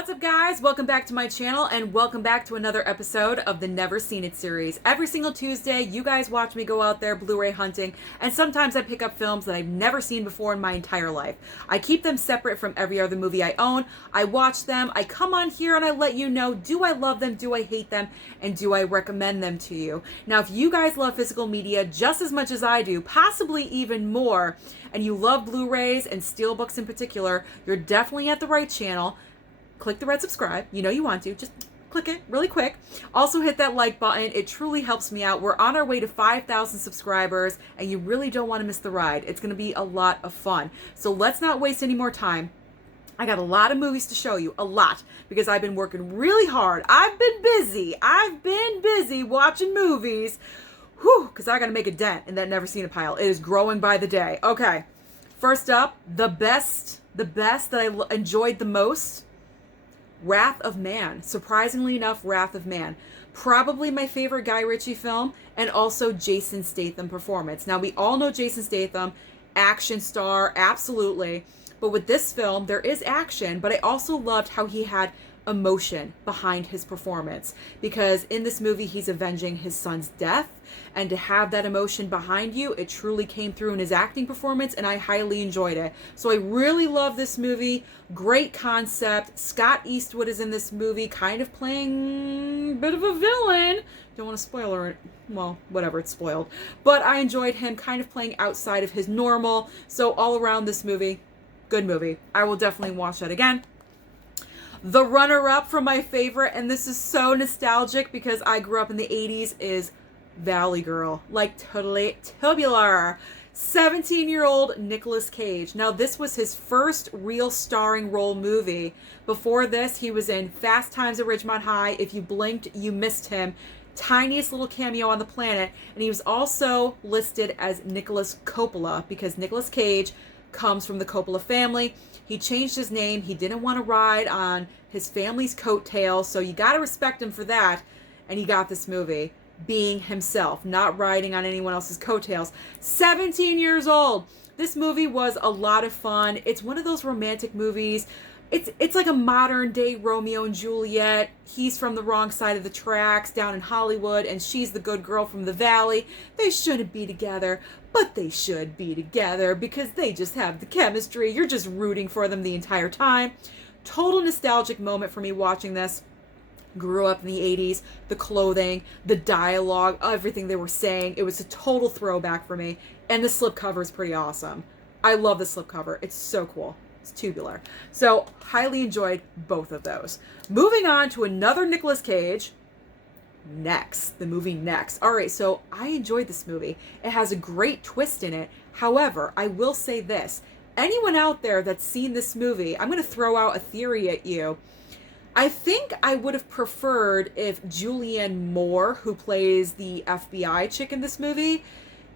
What's up, guys? Welcome back to my channel and welcome back to another episode of the Never Seen It series. Every single Tuesday, you guys watch me go out there Blu-ray hunting, and sometimes I pick up films that I've never seen before in my entire life. I keep them separate from every other movie I own. I watch them, I come on here and I let you know, do I love them, do I hate them, and do I recommend them to you? Now, if you guys love physical media just as much as I do, possibly even more, and you love Blu-rays and steelbooks in particular, you're definitely at the right channel. Click the red subscribe. You know you want to. Just click it really quick. Also hit that like button. It truly helps me out. We're on our way to 5,000 subscribers and you really don't want to miss the ride. It's going to be a lot of fun. So let's not waste any more time. I got a lot of movies to show you. A lot. Because I've been working really hard. I've been busy watching movies. Whew, because I got to make a dent in that Never Seen It pile. It is growing by the day. Okay. First up, the best that I enjoyed the most, Wrath of Man. Surprisingly enough, Wrath of Man. Probably my favorite Guy Ritchie film, and also Jason Statham performance. Now, we all know Jason Statham, action star, absolutely. But with this film, there is action, but I also loved how he had emotion behind his performance. Because in this movie, he's avenging his son's death. And to have that emotion behind you, it truly came through in his acting performance, and I highly enjoyed it. So I really love this movie. Great concept. Scott Eastwood is in this movie, kind of playing a bit of a villain. Don't want to spoil it. Well, whatever, it's spoiled. But I enjoyed him kind of playing outside of his normal. So all around this movie, good movie. I will definitely watch that again. The runner-up for my favorite, and this is so nostalgic because I grew up in the 80s, is Valley Girl. Like, totally tubular. 17-year-old Nicolas Cage. Now, this was his first real starring role movie. Before this, he was in Fast Times at Ridgemont High. If you blinked, you missed him. Tiniest little cameo on the planet. And he was also listed as Nicolas Coppola because Nicolas Cage comes from the Coppola family. He changed his name. He didn't want to ride on his family's coattails, so you got to respect him for that. And he got this movie being himself, not riding on anyone else's coattails. 17 years old. This movie was a lot of fun. It's one of those romantic movies. It's like a modern day Romeo and Juliet. He's from the wrong side of the tracks down in Hollywood, and she's the good girl from the valley. They shouldn't be together, but they should be together because they just have the chemistry. You're just rooting for them the entire time. Total nostalgic moment for me watching this. Grew up in the 80s, the clothing, the dialogue, everything they were saying. It was a total throwback for me. And the slipcover is pretty awesome. I love the slipcover. It's so cool. It's tubular. So, highly enjoyed both of those. Moving on to another Nicolas Cage. Next. The movie Next. Alright, so I enjoyed this movie. It has a great twist in it. However, I will say this. Anyone out there that's seen this movie, I'm going to throw out a theory at you. I think I would have preferred if Julianne Moore, who plays the FBI chick in this movie,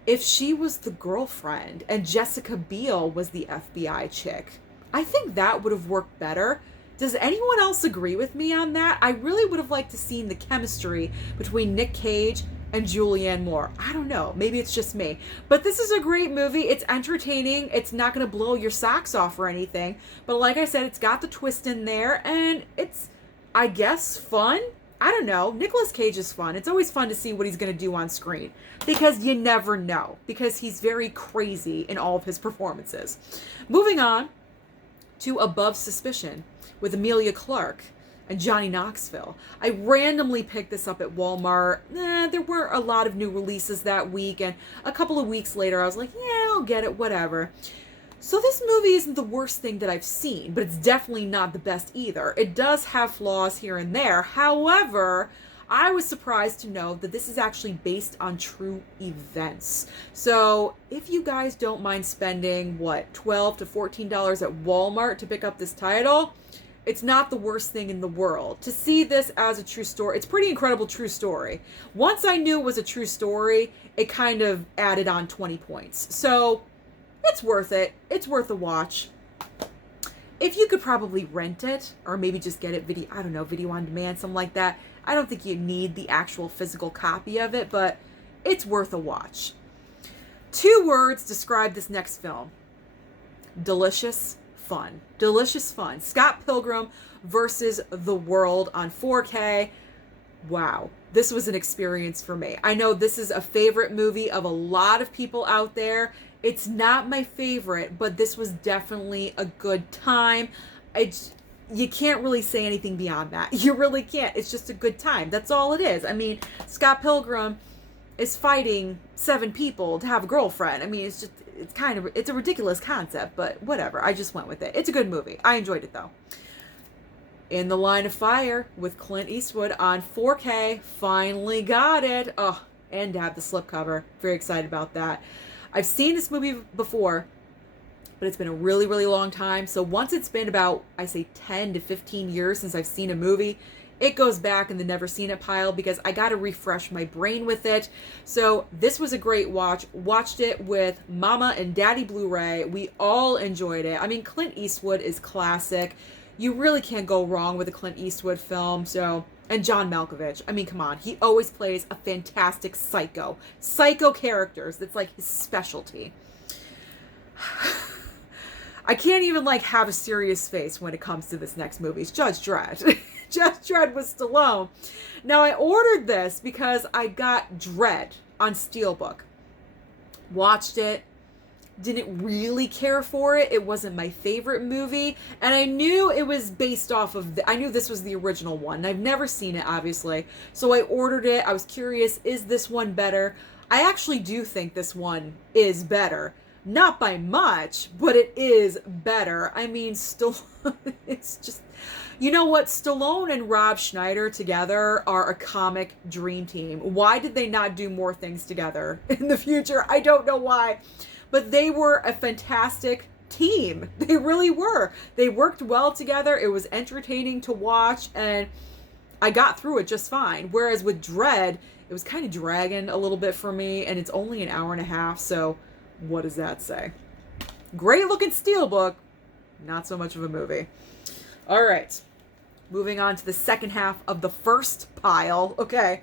if she was the girlfriend and Jessica Biel was the FBI chick. I think that would have worked better. Does anyone else agree with me on that? I really would have liked to see the chemistry between Nick Cage and Julianne Moore. I don't know. Maybe it's just me. But this is a great movie. It's entertaining. It's not going to blow your socks off or anything. But like I said, it's got the twist in there. And it's, I guess, fun. I don't know. Nicolas Cage is fun. It's always fun to see what he's going to do on screen. Because you never know. Because he's very crazy in all of his performances. Moving on to Above Suspicion with Emilia Clarke and Johnny Knoxville. I randomly picked this up at Walmart. There weren't a lot of new releases that week, and a couple of weeks later I was like, yeah, I'll get it, whatever. So this movie isn't the worst thing that I've seen, but it's definitely not the best either. It does have flaws here and there. However, I was surprised to know that this is actually based on true events. So if you guys don't mind spending, $12 to $14 at Walmart to pick up this title, it's not the worst thing in the world. To see this as a true story, it's a pretty incredible true story. Once I knew it was a true story, it kind of added on 20 points. So it's worth it. It's worth a watch. If you could probably rent it, or maybe just get it video on demand, something like that. I don't think you need the actual physical copy of it, but it's worth a watch. 2 words describe this next film. Delicious, fun. Delicious fun. Scott Pilgrim versus the World on 4K. Wow. This was an experience for me. I know this is a favorite movie of a lot of people out there. It's not my favorite, but this was definitely a good time. You can't really say anything beyond that. You really can't. It's just a good time. That's all it is. I mean, Scott Pilgrim is fighting 7 people to have a girlfriend. I mean, it's a ridiculous concept, but whatever. I just went with it. It's a good movie. I enjoyed it though. In the Line of Fire with Clint Eastwood on 4K. Finally got it. Oh, and to have the slipcover. Very excited about that. I've seen this movie before, but it's been a really, really long time. So once it's been about, I say 10 to 15 years since I've seen a movie, it goes back in the never seen it pile because I got to refresh my brain with it. So this was a great watch. Watched it with Mama and Daddy Blu-ray. We all enjoyed it. I mean, Clint Eastwood is classic. You really can't go wrong with a Clint Eastwood film. And John Malkovich. I mean, come on. He always plays a fantastic psycho. Psycho characters. That's like his specialty. I can't even have a serious face when it comes to this next movie. It's Judge Dredd. Judge Dredd with Stallone. Now, I ordered this because I got Dredd on Steelbook. Watched it. Didn't really care for it. It wasn't my favorite movie. And I knew it was based off of... I knew this was the original one. And I've never seen it, obviously. So I ordered it. I was curious, is this one better? I actually do think this one is better. Not by much, but it is better. I mean, it's just... You know what? Stallone and Rob Schneider together are a comic dream team. Why did they not do more things together in the future? I don't know why. But they were a fantastic team. They really were. They worked well together. It was entertaining to watch, and I got through it just fine. Whereas with Dredd, it was kind of dragging a little bit for me, and it's only an hour and a half, so what does that say? Great looking Steelbook, not so much of a movie. All right, moving on to the second half of the first pile. Okay.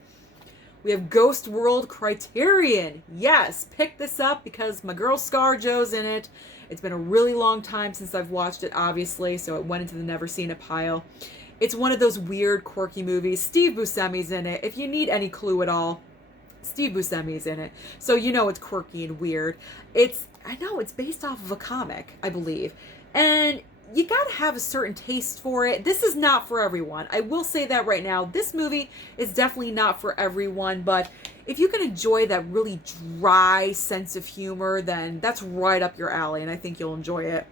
We have Ghost World Criterion. Yes, pick this up because my girl ScarJo's in it. It's been a really long time since I've watched it, obviously, so it went into the never seen it pile. It's one of those weird, quirky movies. Steve Buscemi's in it. If you need any clue at all, Steve Buscemi's in it. So you know it's quirky and weird. I know it's based off of a comic, I believe. And you gotta have a certain taste for it. This is not for everyone. I will say that right now. This movie is definitely not for everyone, but if you can enjoy that really dry sense of humor, then that's right up your alley, and I think you'll enjoy it.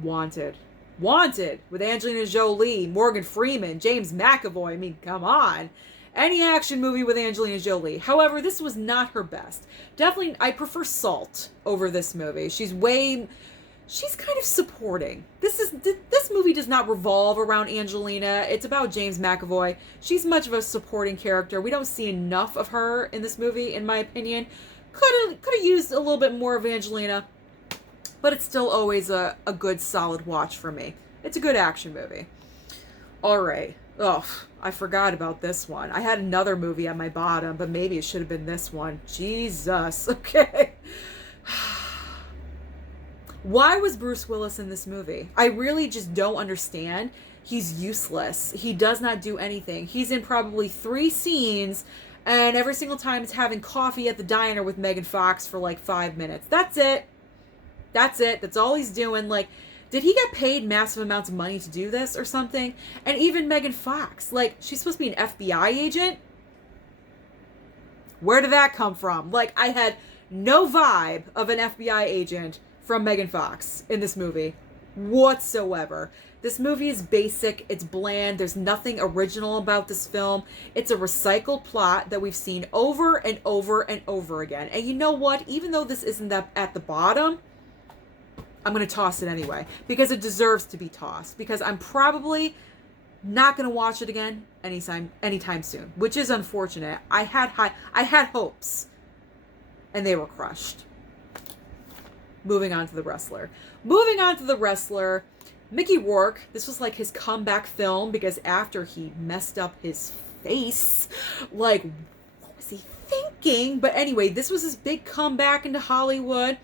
Wanted with Angelina Jolie, Morgan Freeman, James McAvoy. I mean, come on. Any action movie with Angelina Jolie. However, this was not her best. Definitely, I prefer Salt over this movie. She's kind of supporting. This movie does not revolve around Angelina. It's about James McAvoy. She's much of a supporting character. We don't see enough of her in this movie, in my opinion. Could have used a little bit more of Angelina, but it's still always a good, solid watch for me. It's a good action movie. All right. Oh, I forgot about this one. I had another movie at my bottom, but maybe it should have been this one. Jesus. Okay. Why was Bruce Willis in this movie? I really just don't understand. He's useless. He does not do anything. He's in probably 3 scenes, and every single time it's having coffee at the diner with Megan Fox for 5 minutes. That's it. That's all he's doing. Did he get paid massive amounts of money to do this or something? And even Megan Fox, she's supposed to be an FBI agent? Where did that come from? I had no vibe of an FBI agent from Megan Fox in this movie whatsoever. This movie is basic, it's bland, there's nothing original about this film. It's a recycled plot that we've seen over and over and over again. And you know what? Even though this isn't at the bottom, I'm going to toss it anyway because it deserves to be tossed, because I'm probably not going to watch it again anytime soon, which is unfortunate. I had hopes and they were crushed. Moving on to The Wrestler. Mickey Rourke, this was his comeback film because after he messed up his face, what was he thinking? But anyway, this was his big comeback into Hollywood.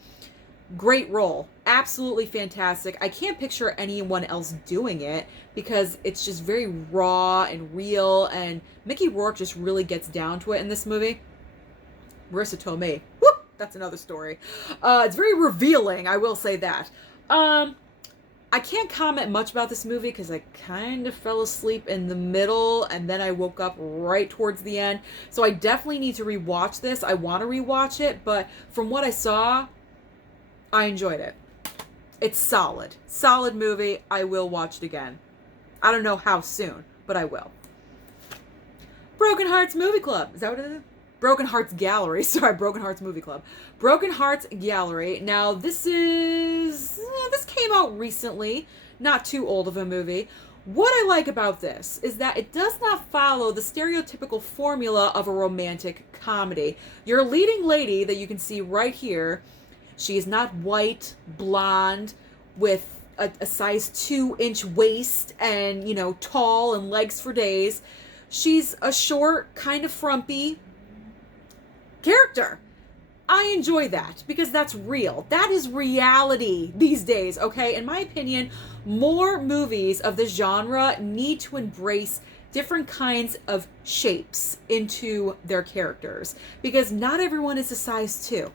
Great role. Absolutely fantastic. I can't picture anyone else doing it because it's just very raw and real, and Mickey Rourke just really gets down to it in this movie. Marissa Tomei. Whoop! That's another story. It's very revealing, I will say that. I can't comment much about this movie because I kind of fell asleep in the middle and then I woke up right towards the end. So I definitely need to rewatch this. I want to rewatch it, but from what I saw, I enjoyed it. It's solid. Solid movie. I will watch it again. I don't know how soon, but I will. Broken Hearts Movie Club. Is that what it is? Broken Hearts Gallery. Sorry, Broken Hearts Movie Club. Broken Hearts Gallery. Now, this came out recently. Not too old of a movie. What I like about this is that it does not follow the stereotypical formula of a romantic comedy. Your leading lady that you can see right here, she is not white, blonde, with a size 2-inch waist and, tall and legs for days. She's a short, kind of frumpy character. I enjoy that because that's real. That is reality these days, okay? In my opinion, more movies of this genre need to embrace different kinds of shapes into their characters because not everyone is a size 2.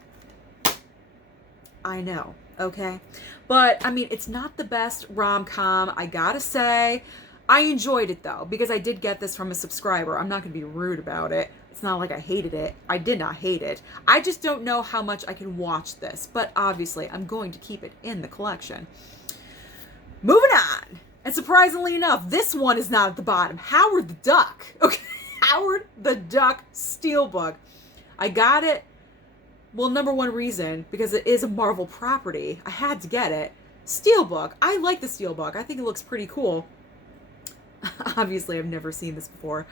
I know, okay? But, I mean, it's not the best rom-com, I gotta say. I enjoyed it, though, because I did get this from a subscriber. I'm not gonna be rude about it. It's not like I hated it. I did not hate it. I just don't know how much I can watch this, but obviously, I'm going to keep it in the collection. Moving on. And surprisingly enough, this one is not at the bottom. Howard the Duck. Okay, Howard the Duck Steelbook. I got it. Well, number one reason, because it is a Marvel property. I had to get it. Steelbook. I like the Steelbook. I think it looks pretty cool. Obviously, I've never seen this before.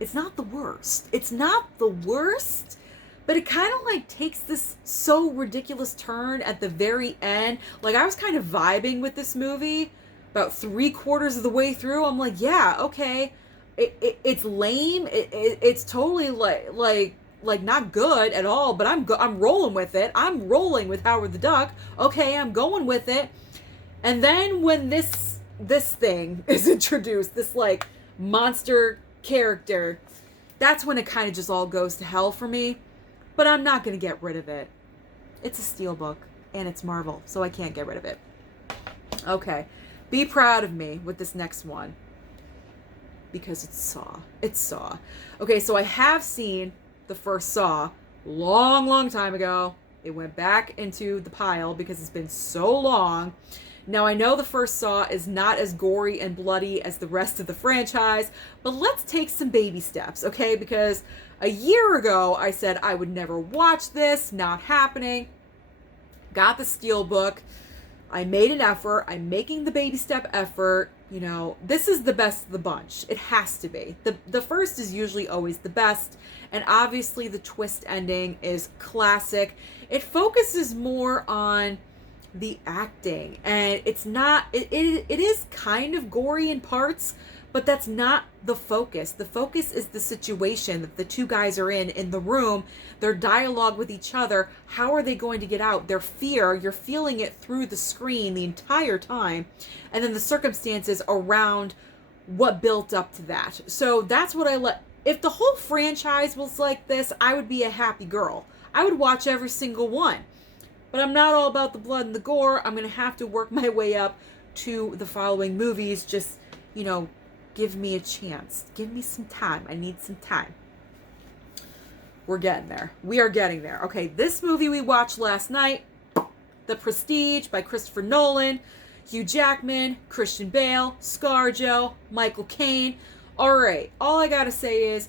It's not the worst. It's not the worst, but it kind of like takes this so ridiculous turn at the very end. Like, I was kind of vibing with this movie about 3/4 of the way through. I'm like, yeah, okay. It's lame. It's totally like not good at all, but I'm rolling with it. I'm rolling with Howard the Duck. Okay, I'm going with it. And then when this thing is introduced, this like monster character, that's when it kind of just all goes to hell for me. But I'm not going to get rid of it. It's a Steelbook and it's Marvel, so I can't get rid of it. Okay. Be proud of me with this next one. Because it's Saw. It's Saw. Okay, so I have seen the first Saw long time ago. It went back into the pile because it's been so long. Now, I know the first Saw is not as gory and bloody as the rest of the franchise, but let's take some baby steps, okay? Because a year ago, I said I would never watch this. Not happening. Got the Steelbook. I made an effort. I'm making the baby step effort. This is the best of the bunch. It has to be. The first is usually always the best. And obviously the twist ending is classic. It focuses more on the acting. And it's not, it is kind of gory in parts, but that's not the focus. The focus is the situation that the two guys are in the room, their dialogue with each other. How are they going to get out? Their fear, you're feeling it through the screen the entire time. And then the circumstances around what built up to that. So that's what if the whole franchise was like this, I would be a happy girl. I would watch every single one. But I'm not all about the blood and the gore. I'm going to have to work my way up to the following movies. Just, give me a chance. Give me some time. I need some time. We're getting there. We are getting there. Okay, this movie we watched last night, The Prestige by Christopher Nolan, Hugh Jackman, Christian Bale, ScarJo, Michael Caine. All right, all I gotta say is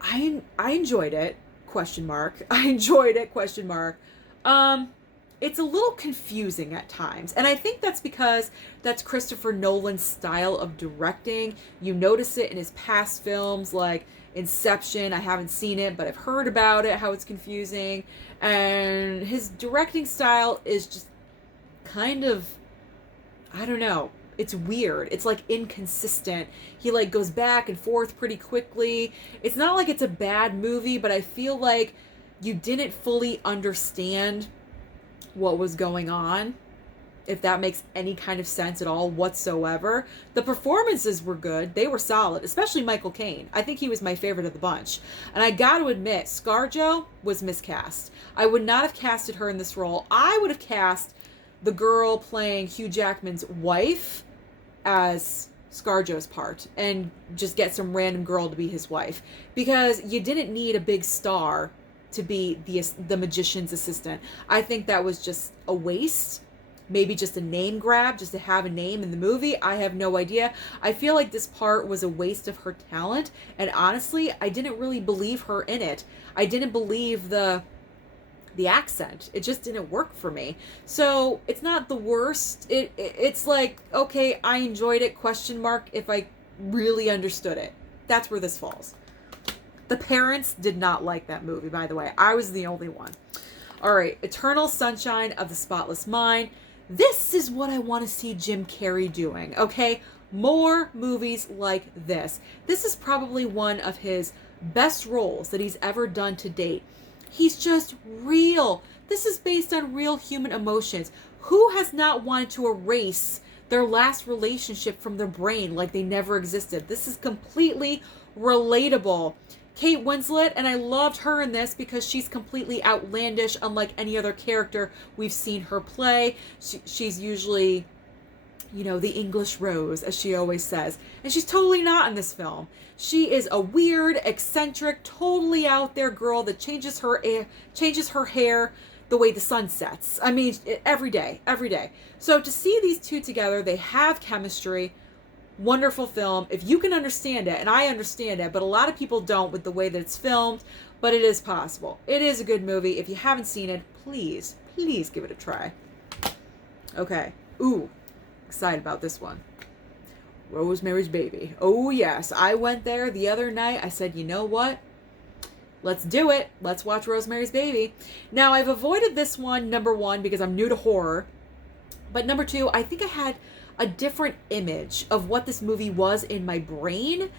I enjoyed it, ? I enjoyed it, ? It's a little confusing at times. And I think that's because that's Christopher Nolan's style of directing. You notice it in his past films like Inception. I haven't seen it, but I've heard about it, how it's confusing. And his directing style is just kind of, I don't know. It's weird. It's like inconsistent. He like goes back and forth pretty quickly. It's not like it's a bad movie, but I feel like you didn't fully understand what was going on, if that makes any kind of sense at all whatsoever. The performances were good. They were solid, especially Michael Caine. I think he was my favorite of the bunch. And I got to admit, ScarJo was miscast. I would not have casted her in this role. I would have cast the girl playing Hugh Jackman's wife as ScarJo's part and just get some random girl to be his wife, because you didn't need a big star to be the magician's assistant. I think that was just a waste. Maybe just a name grab, just to have a name in the movie. I have no idea. I feel like this part was a waste of her talent, and honestly, I didn't really believe her in it. I didn't believe the accent. It just didn't work for me. So it's not the worst. It's like, okay, I enjoyed it, question mark, if I really understood it. That's where this falls. The parents did not like that movie, by the way. I was the only one. All right, Eternal Sunshine of the Spotless Mind. This is what I want to see Jim Carrey doing, okay? More movies like this. This is probably one of his best roles that he's ever done to date. He's just real. This is based on real human emotions. Who has not wanted to erase their last relationship from their brain like they never existed? This is completely relatable. Kate Winslet, and I loved her in this because she's completely outlandish, unlike any other character we've seen her play. She's usually, you know, the English Rose, as she always says. And she's totally not in this film. She is a weird, eccentric, totally out there girl that changes her hair the way the sun sets. I mean, every day. So to see these two together, they have chemistry. Wonderful film. If you can understand it, and I understand it, but a lot of people don't with the way that it's filmed, but it is possible. It is a good movie. If you haven't seen it, please give it a try. Okay. Ooh, excited about this one. Rosemary's Baby. Oh yes, I went there the other night. I said, you know what? Let's do it. Let's watch Rosemary's Baby. Now, I've avoided this one, number one, because I'm new to horror. But number two, I think I had a different image of what this movie was in my brain.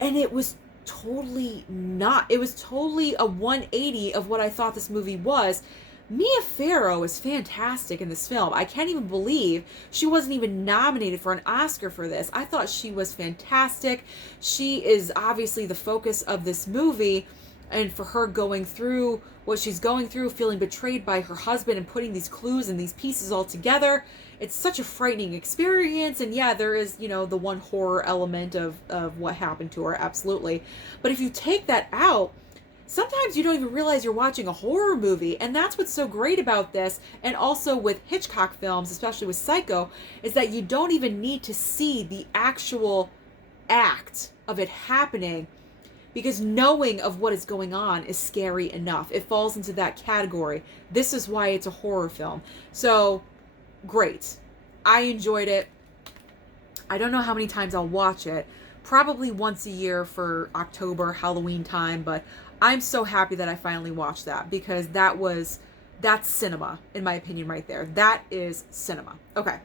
And it was totally not. It was totally a 180 of what I thought this movie was. Mia Farrow is fantastic in this film. I can't even believe she wasn't even nominated for an Oscar for this. I thought she was fantastic. She is obviously the focus of this movie. And for her going through what she's going through, feeling betrayed by her husband and putting these clues and these pieces all together, it's such a frightening experience. And yeah, there is, you know, the one horror element of what happened to her, absolutely. But if you take that out, sometimes you don't even realize you're watching a horror movie. And that's what's so great about this, and also with Hitchcock films, especially with Psycho, is that you don't even need to see the actual act of it happening, because knowing of what is going on is scary enough. It falls into that category. This is why it's a horror film. So, great. I enjoyed it. I don't know how many times I'll watch it. Probably once a year for October, Halloween time, but I'm so happy that I finally watched that, because that's cinema, in my opinion, right there. That is cinema. Okay.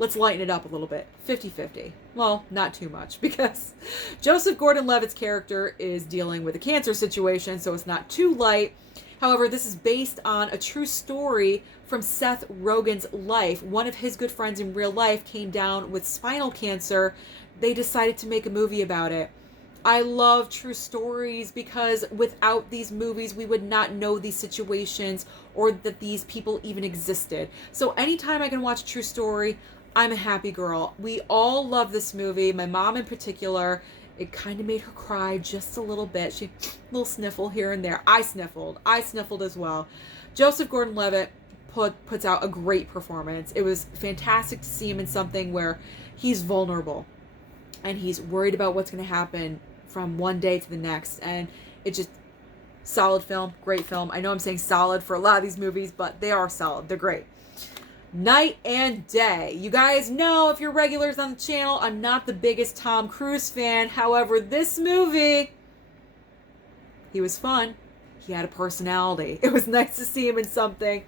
Let's lighten it up a little bit. 50-50. Well, not too much, because Joseph Gordon-Levitt's character is dealing with a cancer situation, so it's not too light. However, this is based on a true story from Seth Rogen's life. One of his good friends in real life came down with spinal cancer. They decided to make a movie about it. I love true stories, because without these movies, we would not know these situations or that these people even existed. So anytime I can watch a true story, I'm a happy girl. We all love this movie. My mom in particular. It kind of made her cry just a little bit. She, little sniffle here and there. I sniffled as well. Joseph Gordon-Levitt puts out a great performance. It was fantastic to see him in something where he's vulnerable and he's worried about what's going to happen from one day to the next. And it just, solid film, great film. I know I'm saying solid for a lot of these movies, but they are solid. They're great. Night and Day. You guys know, if you're regulars on the channel, I'm not the biggest Tom Cruise fan. However, this movie, he was fun. He had a personality. It was nice to see him in something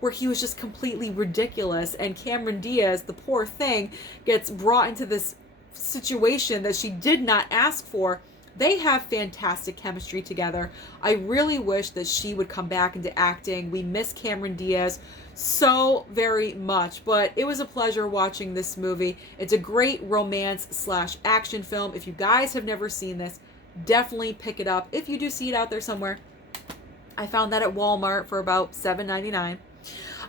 where he was just completely ridiculous, and Cameron Diaz, the poor thing, gets brought into this situation that she did not ask for. They have fantastic chemistry together. I really wish that she would come back into acting. We miss Cameron Diaz so very much, but it was a pleasure watching this movie. It's a great romance/action film. If you guys have never seen this, definitely pick it up. If you do see it out there somewhere, I found that at Walmart for about $7.99.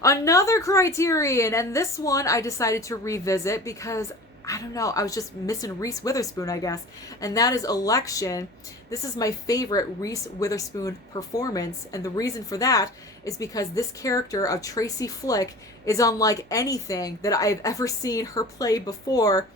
Another Criterion, and this one I decided to revisit because I don't know, I was just missing Reese Witherspoon, I guess. And that is Election. This is my favorite Reese Witherspoon performance. And the reason for that is because this character of Tracy Flick is unlike anything that I've ever seen her play before.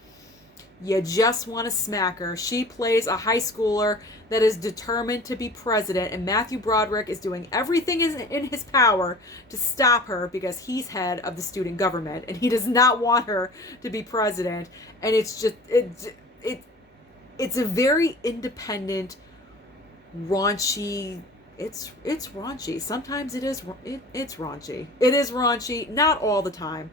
You just want to smack her. She plays a high schooler that is determined to be president, and Matthew Broderick is doing everything in his power to stop her because he's head of the student government, and he does not want her to be president. And it's just it's a very independent, raunchy. It's raunchy. Sometimes it's raunchy. It is raunchy, not all the time.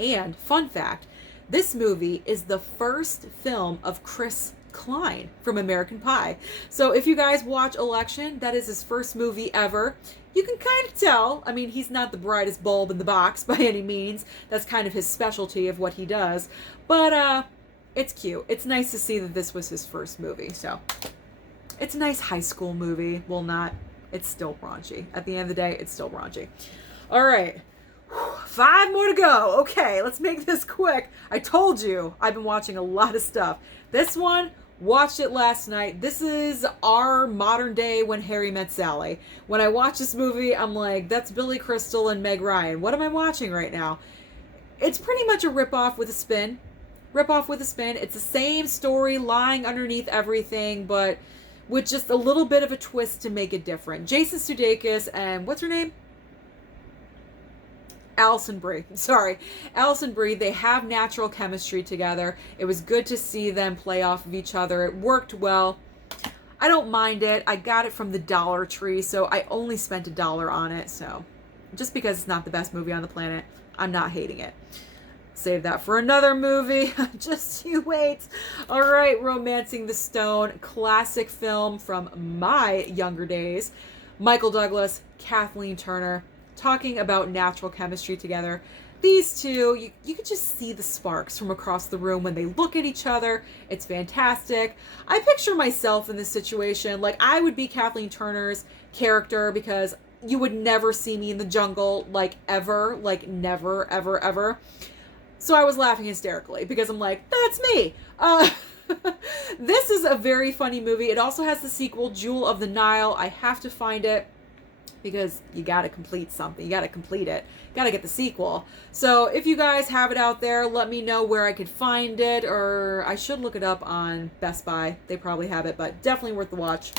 And fun fact, this movie is the first film of Chris Klein from American Pie. So if you guys watch Election, that is his first movie ever. You can kind of tell. I mean, he's not the brightest bulb in the box by any means. That's kind of his specialty of what he does. But it's cute. It's nice to see that this was his first movie. So it's a nice high school movie. Well, not. It's still raunchy. At the end of the day, it's still raunchy. All right. 5 more to go. Okay, let's make this quick. I told you I've been watching a lot of stuff. This one, watched it last night. This is our modern day When Harry Met Sally. When I watch this movie, I'm like, that's Billy Crystal and Meg Ryan. What am I watching right now? It's pretty much a ripoff with a spin. It's the same story lying underneath everything, but with just a little bit of a twist to make it different. Jason Sudeikis and what's her name? Alison Brie. They have natural chemistry together. It was good to see them play off of each other. It worked well. I don't mind it. I got it from the Dollar Tree, so I only spent $1 on it. So just because it's not the best movie on the planet, I'm not hating it. Save that for another movie. Just you wait. All right, Romancing the Stone, classic film from my younger days. Michael Douglas, Kathleen Turner, talking about natural chemistry together. These two, you could just see the sparks from across the room when they look at each other. It's fantastic. I picture myself in this situation. Like, I would be Kathleen Turner's character because you would never see me in the jungle, like, ever. Like, never, ever, ever. So I was laughing hysterically because I'm like, that's me. This is a very funny movie. It also has the sequel, Jewel of the Nile. I have to find it, because you got to complete something. You got to complete it. Got to get the sequel. So if you guys have it out there, let me know where I could find it, or I should look it up on Best Buy. They probably have it, but definitely worth the watch.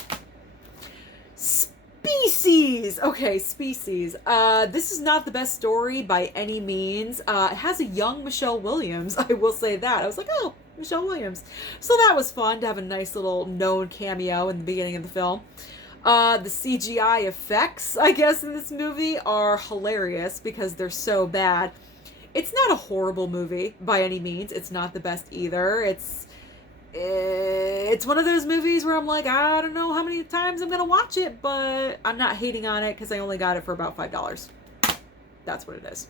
Species. Okay, Species. This is not the best story by any means. It has a young Michelle Williams. I will say that. I was like, oh, Michelle Williams. So that was fun to have a nice little known cameo in the beginning of the film. The CGI effects, I guess, in this movie are hilarious because they're so bad. It's not a horrible movie by any means. It's not the best either. It's one of those movies where I'm like, I don't know how many times I'm going to watch it, but I'm not hating on it because I only got it for about $5. That's what it is.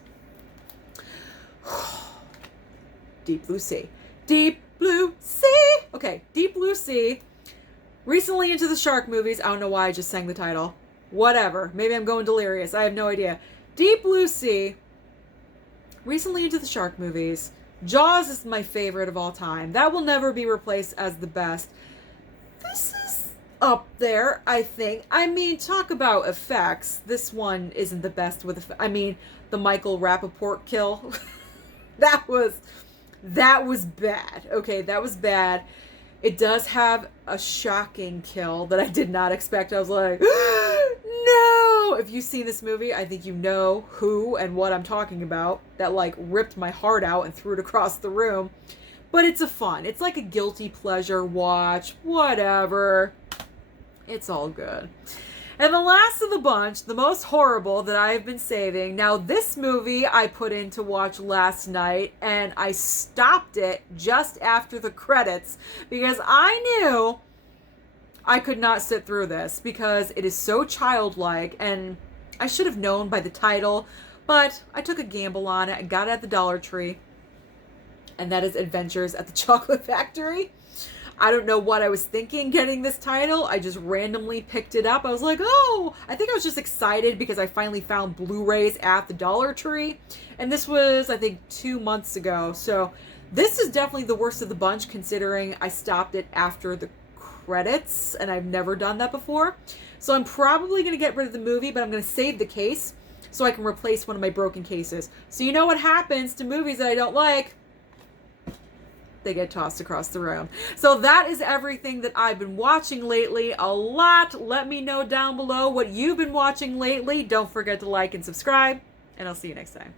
Deep Blue Sea. Deep Blue Sea. Okay, Deep Blue Sea. Recently into the shark movies. I don't know why I just sang the title. Whatever. Maybe I'm going delirious. I have no idea. Deep Blue Sea. Recently into the shark movies. Jaws is my favorite of all time. That will never be replaced as the best. This is up there, I think. I mean, talk about effects. This one isn't the best with effects. I mean, the Michael Rappaport kill. That was bad. Okay, that was bad. It does have a shocking kill that I did not expect. I was like, no! If you've seen this movie, I think you know who and what I'm talking about. That, like, ripped my heart out and threw it across the room. But it's it's like a guilty pleasure watch. Whatever. It's all good. And the last of the bunch, the most horrible that I have been saving. Now, this movie I put in to watch last night, and I stopped it just after the credits because I knew I could not sit through this because it is so childlike, and I should have known by the title, but I took a gamble on it. I got it at the Dollar Tree, and that is Adventures at the Chocolate Factory. I don't know what I was thinking getting this title. I just randomly picked it up. I was like, oh, I think I was just excited because I finally found Blu-rays at the Dollar Tree. And this was, I think, 2 months ago. So this is definitely the worst of the bunch considering I stopped it after the credits and I've never done that before. So I'm probably going to get rid of the movie, but I'm going to save the case so I can replace one of my broken cases. So you know what happens to movies that I don't like? They get tossed across the room. So that is everything that I've been watching lately. A lot. Let me know down below what you've been watching lately. Don't forget to like and subscribe, and I'll see you next time.